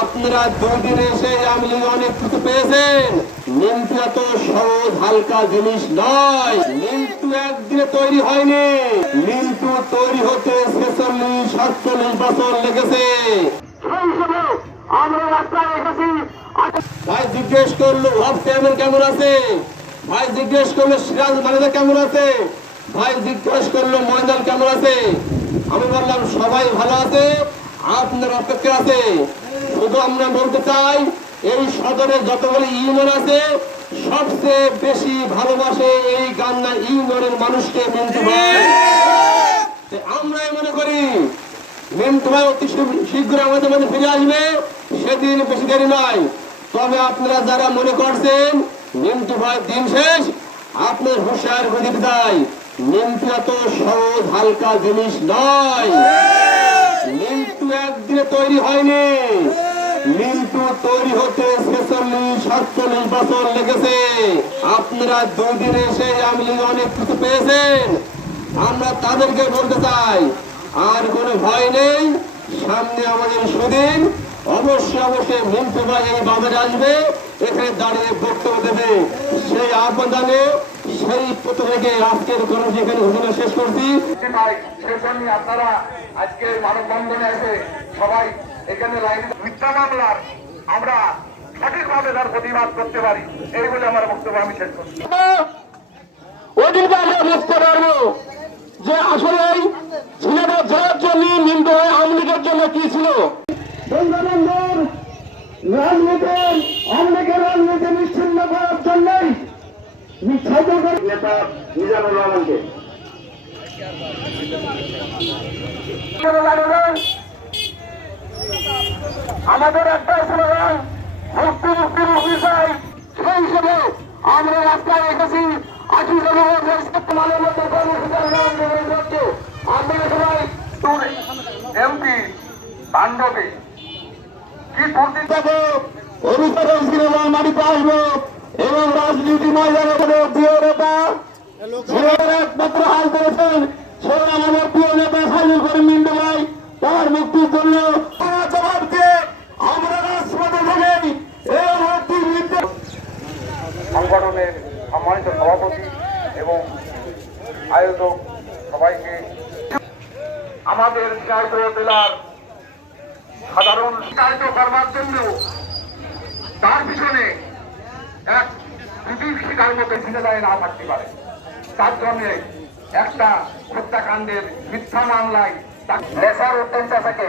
আপনারা দুদিন এসে আওয়ামী লীগ অনেক কিছু পেয়েছেন। মিন্টু এত সহজ হালকা জিনিস নয়। মিন্টু একদিনে তৈরি হয়নি। মিন্টু তৈরি হতে 46-47 বছর লেগেছে। আমরা রাস্তায় এসেছি। ভাই জিজ্ঞেস করলো ওয়াব চেয়ারম্যান কেমন আছে, ভাই জিজ্ঞেস করলো সিরাজ মালিদা কেমন আছে, ভাই জিজ্ঞেস করলো ময়দান কেমন আছে। আমি বললাম সবাই ভালো আছে, আপনার অপেক্ষা আছে। শুধু আমরা বলতে চাই এই সদরে যতগুলি ইউনিয়ন আছে সবচেয়ে বেশি ভালোবাসে এই গান্না ইউনিয়নের মানুষকে মিন্টু ভাই। আমরাই মনে করি মিন্টু ভাই অতি শীঘ্র আমাদের মধ্যে ফিরে আসবে, সেদিন বেশি দেরি নয়। তবে আপনারা যারা মনে করছেন মিন্টু ভাই দিন শেষ, আপনার হুঁশিয়ার করে দিতে চাই মিন্টু এত সহজ হালকা জিনিস নয়। মিন্টু একদিনে তৈরি হয়নি। মিন্টু তৈরি হতে 46-47 বছর লেগেছে। আপনারা দুদিন এসে আওয়ামী লীগ অনেক কিছু পেয়েছেন। আমরা তাদেরকে বলতে চাই আর কোনো ভয় নেই, সামনে আমাদের সুদিন। অবশ্যই মিন্টু ভাই এই বাজারে আসবে, এখানে দাঁড়িয়ে বক্তব্য দেবে। সেই আহ্বানে সেই প্রত্যেকে আজকের কর্মসূচি এখানে ঘোষণা শেষ করছি। আপনারা আজকে মানববন্ধনে এসে সবাই এখানে মিথ্যা মামলার আমরা সঠিকভাবে তার প্রতিবাদ করতে পারি, এই বলে আমার বক্তব্য আমি শেষ করছি। ওদিনকে আমরা বুঝতে পারবো যে আসলে ছেলেরা যাওয়ার জন্য মিন্টু ভাই আওয়ামী লীগের জন্য কি ছিল। বঙ্গবন্ধুর রাজনীতির অনেকের রাজনীতি নিশ্চিন্ন করার জন্যই নেতা মিজানুর রহমানকে আমাদের একটা স্লোগান মুক্তি মুক্তি মুক্তি চাই। সেই হিসেবে আমরা রাস্তায় এসেছি। এমপি বান্ধবী কি দুর্নীতি পাবো, অনুসরণ সিনেমা মাটিতে আসবো এবং রাজনীতি ময়দানে প্রিয় নেতা একমাত্র হাল করেছেন সে আমাদের প্রিয় নেতা সাইদুল করিম মিন্টু ভাই। তার মুক্তির জন্য জবাব দিয়ে আমরা রাজপথে থাকি। সংগঠনের সম্মানিত সভাপতি এবং আয়োজক সবাইকে, আমাদের ঝিনাইদহ জেলার সাধারণ কার্য করবার জন্য তার পিছনে এক ব্রিটিশ শিকার মতো ছিনতাই না থাকতে পারে, তার জন্য একটা হত্যাকাণ্ডের মিথ্যা মামলায় নেশার উদ্দেশ্য থাকে।